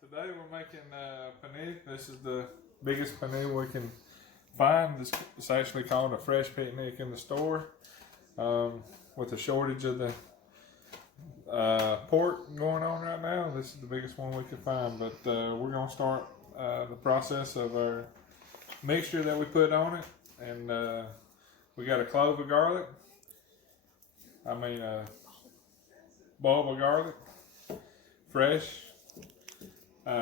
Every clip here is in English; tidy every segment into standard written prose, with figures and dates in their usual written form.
Today we're making pernil. This is the biggest pernil we can find. It's actually called a fresh picnic in the store. With a shortage of the pork going on right now, this is the biggest one we could find. But we're going to start the process of our mixture that we put on it. And we got a clove of garlic. A bulb of garlic. Fresh.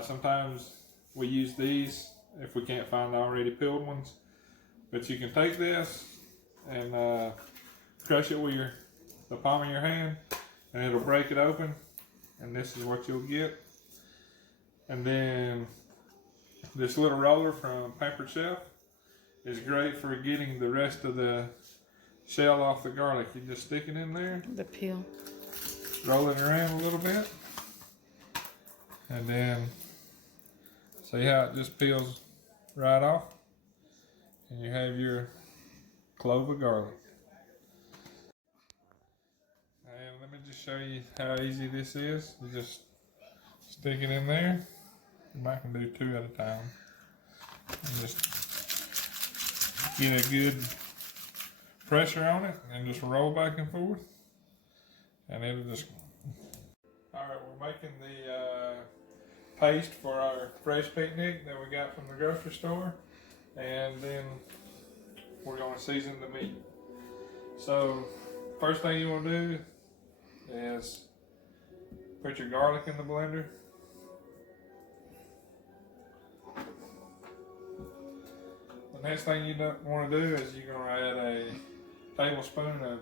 Sometimes we use these if we can't find the already peeled ones. But you can take this and crush it with the palm of your hand, and it'll break it open, and this is what you'll get. And then this little roller from Pampered Chef is great for getting the rest of the shell off the garlic. You just stick it in there, the peel, roll it around a little bit, and then see how it just peels right off, and you have your clove of garlic. And let me just show you how easy this is. You just stick it in there. You might can do two at a time. And just get a good pressure on it and just roll back and forth. And it'll just... Alright, we're making the paste for our fresh picnic that we got from the grocery store. And then we're going to season the meat. So, first thing you want to do is put your garlic in the blender. The next thing you want to do is you're going to add a tablespoon of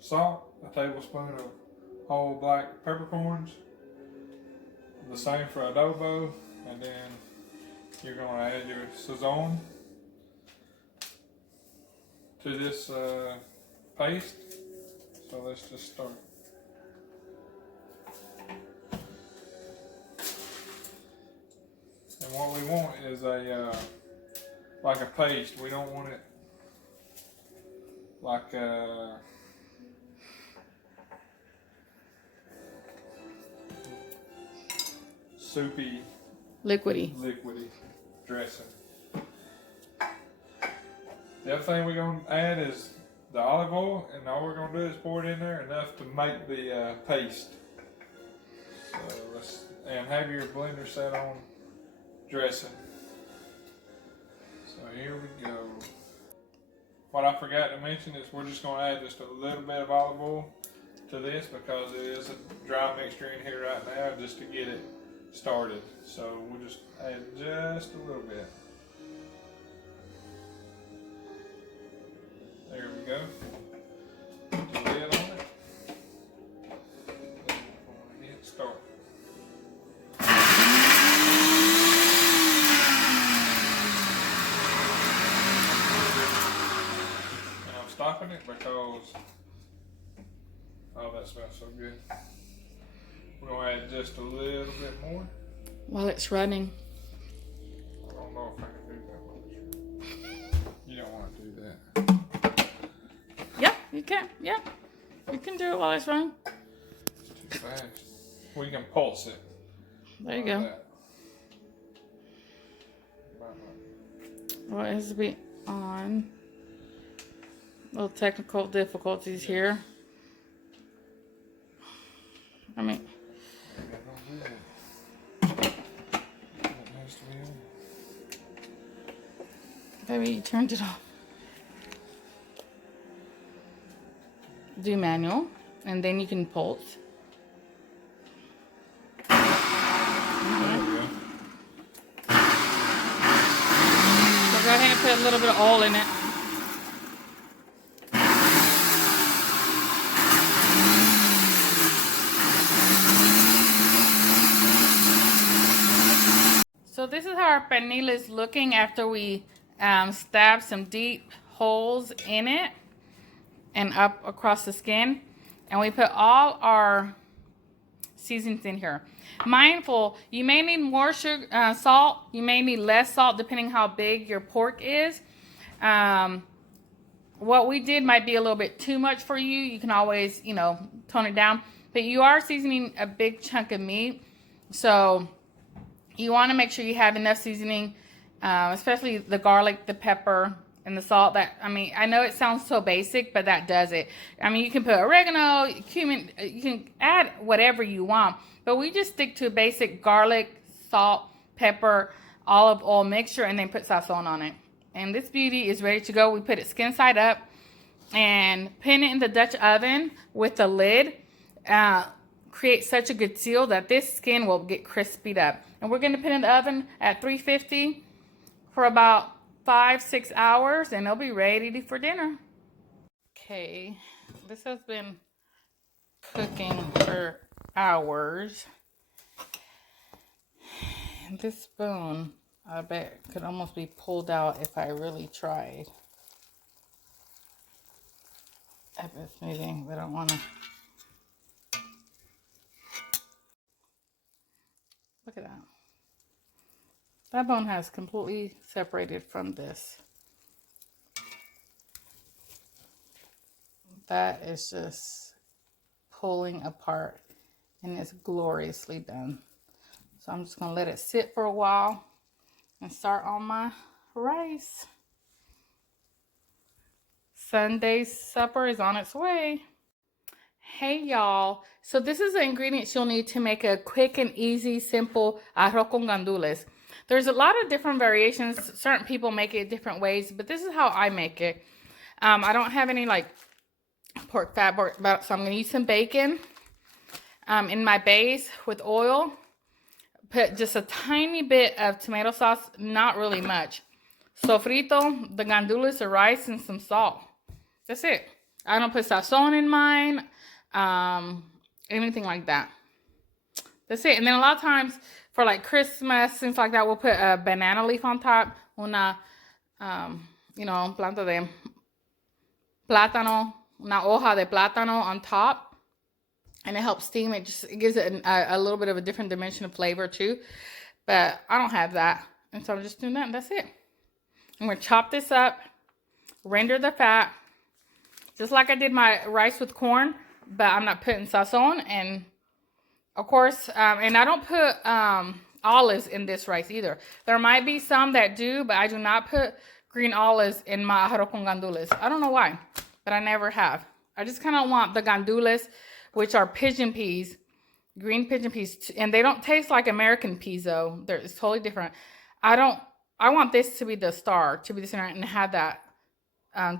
salt, a tablespoon of whole black peppercorns, the same for adobo, and then you're going to add your sazon to this paste. So let's just start. And what we want is like a paste. We don't want it like a soupy, liquidy dressing. The other thing we're going to add is the olive oil, and all we're going to do is pour it in there enough to make the paste. So and have your blender set on dressing. So here we go. What I forgot to mention is we're just going to add just a little bit of olive oil to this because it is a dry mixture in here right now just to get it started. So we'll just add just a little bit. There we go. Put the lid on it. Then we're going to hit start. And I'm stopping it because, oh, that smells so good. We're going to add just a little bit more. while it's running. I don't know if I can do that much. You don't want to do that. Yeah, you can. Yeah, you can do it while it's running. It's too fast. We can pulse it. There you go. That. Well, it has to be on. Little technical difficulties here. I mean, maybe you turned it off. Do manual, and then you can pulse. So go ahead and put a little bit of oil in it. So this is how our pernil is looking after we stab some deep holes in it and up across the skin. And we put all our seasonings in here. Mindful, you may need more sugar, salt. You may need less salt depending how big your pork is. What we did might be a little bit too much for you. You can always, tone it down. But you are seasoning a big chunk of meat. So You want to make sure you have enough seasoning, especially the garlic, the pepper, and the salt. That, I mean, I know it sounds so basic, but that does it. I mean, you can put oregano, cumin, you can add whatever you want, but we just stick to basic garlic, salt, pepper, olive oil mixture, and then put sazon on it. And this beauty is ready to go. We put it skin side up and pin it in the Dutch oven with the lid. Create such a good seal that this skin will get crispied up. And we're going to put it in the oven at 350 for about 5-6 hours, and it'll be ready for dinner. Okay, this has been cooking for hours. This spoon, I bet, could almost be pulled out if I really tried. I bet it's moving, but I don't want to. Look at that. That bone has completely separated from this. That is just pulling apart, and it's gloriously done. So I'm just going to let it sit for a while and start on my rice. Sunday's supper is on its way. Hey y'all, so this is the ingredients you'll need to make a quick and easy, simple arroz con gandules. There's a lot of different variations. Certain people make it different ways, but this is how I make it. I don't have any like pork fat, so I'm going to use some bacon in my base with oil. Put just a tiny bit of tomato sauce, not really much. Sofrito, the gandules, the rice, and some salt. That's it. I don't put sazon in mine, anything like that. That's it. And then a lot of times for like Christmas, things like that, we'll put a banana leaf on top, una, planta de plátano, una hoja de plátano on top, and it helps steam it. It gives it a little bit of a different dimension of flavor too. But I don't have that, and so I'm just doing that, and that's it. I'm gonna chop this up, render the fat, just like I did my rice with corn, but I'm not putting sazon, and of course, and I don't put olives in this rice either. There might be some that do, but I do not put green olives in my arroz con gandules. I don't know why, but I never have. I just kind of want the gandules, which are pigeon peas, green pigeon peas, and they don't taste like American peas though. It's totally different. I want this to be the star, to be the center, and have that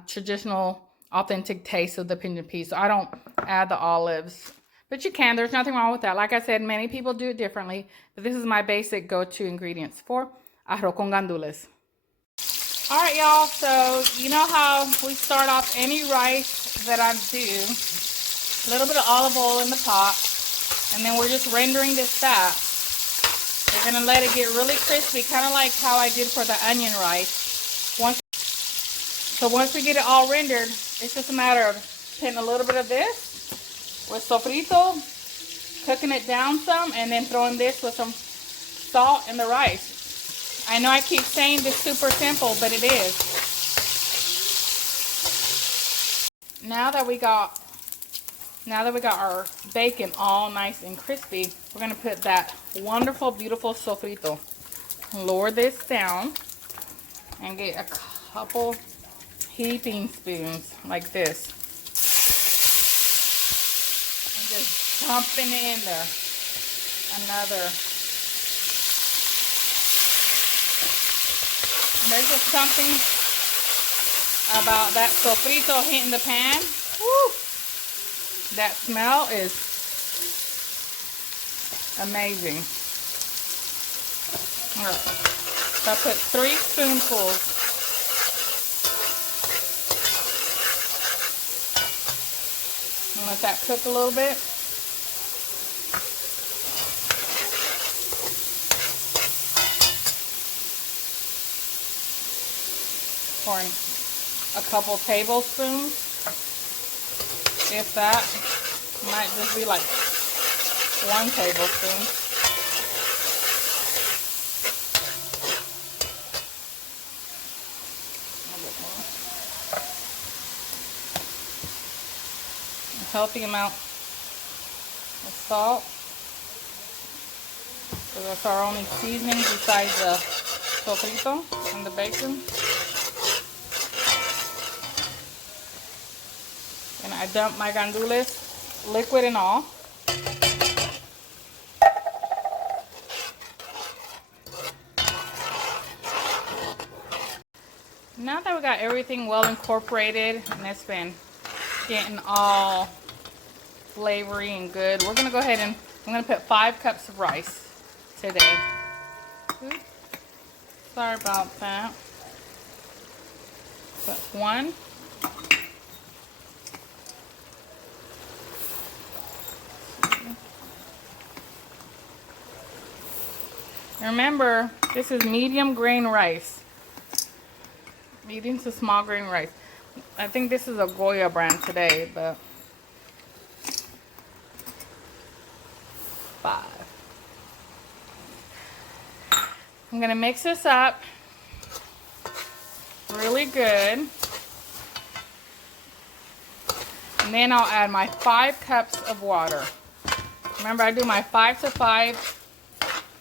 traditional, authentic taste of the pigeon peas. So I don't add the olives, but you can. There's nothing wrong with that. Like I said, many people do it differently, but this is my basic go-to ingredients for arroz con gandules. All right, y'all. So you know how we start off any rice that I do. A little bit of olive oil in the pot, and then we're just rendering this fat. We're gonna let it get really crispy, kind of like how I did for the onion rice. Once we get it all rendered, it's just a matter of putting a little bit of this with sofrito, cooking it down some, and then throwing this with some salt in the rice. I know I keep saying this super simple, but it is. Now that we got our bacon all nice and crispy, we're going to put that wonderful, beautiful sofrito. Lower this down and get a couple heaping spoons like this. And just dumping it in there. And there's just something about that sofrito hitting the pan. Woo! That smell is amazing. All right. So I put 3 spoonfuls. And let that cook a little bit. Pouring a couple tablespoons. If that, might just be like 1 tablespoon. A little bit more. A healthy amount of salt. So that's our only seasoning besides the sofrito and the bacon. And I dump my gandules, liquid and all. Now that we got everything well incorporated and it's been getting all flavory and good, we're gonna go ahead and I'm gonna put 5 cups of rice today. Oops. Sorry about that. Put 1. Remember, this is medium grain rice. Medium to small grain rice. I think this is a Goya brand today, but 5. I'm gonna mix this up really good. And then I'll add my 5 cups of water. Remember, I do my 5 to 5,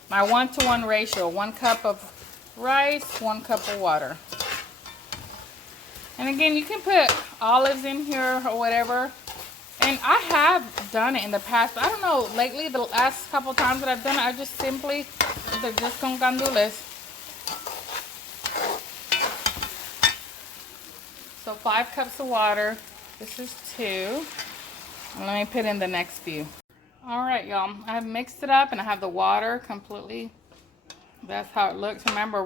my 1-to-1 ratio. 1 cup of rice, 1 cup of water. And again, you can put olives in here or whatever. And I have done it in the past. I don't know, lately, the last couple times that I've done it, I just simply, they're just con gandules. So 5 cups of water. This is 2. And let me put in the next few. All right, y'all. I have mixed it up and I have the water completely. That's how it looks. Remember,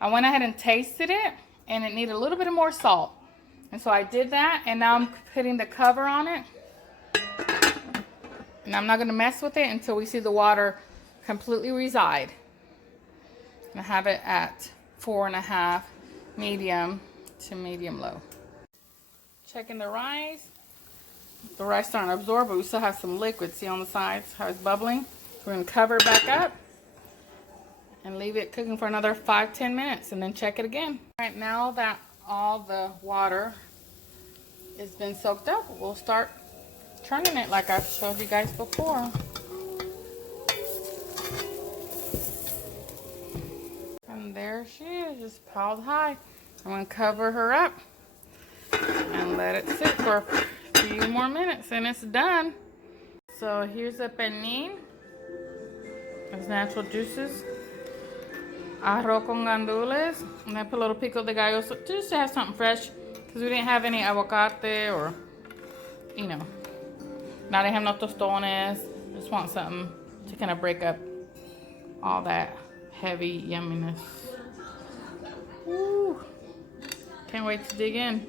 I went ahead and tasted it and it needed a little bit more salt. And so I did that and now I'm putting the cover on it. And I'm not going to mess with it until we see the water completely reside. And I have it at 4.5 medium to medium low. Checking the rice. The rice starting to absorb, but we still have some liquid. See on the sides how it's bubbling? We're going to cover it back up and leave it cooking for another 5-10 minutes and then check it again. All right, now that all the water has been soaked up, we'll start turning it like I showed you guys before. And there she is, just piled high. I'm going to cover her up and let it sit for a few more minutes and it's done. So here's the pernil. It's natural juices. Arroz con gandules. And I put a little pico de gallo just to have something fresh because we didn't have any aguacate or, you know, now they have no tostones. Just want something to kind of break up all that heavy yumminess. Woo. Can't wait to dig in.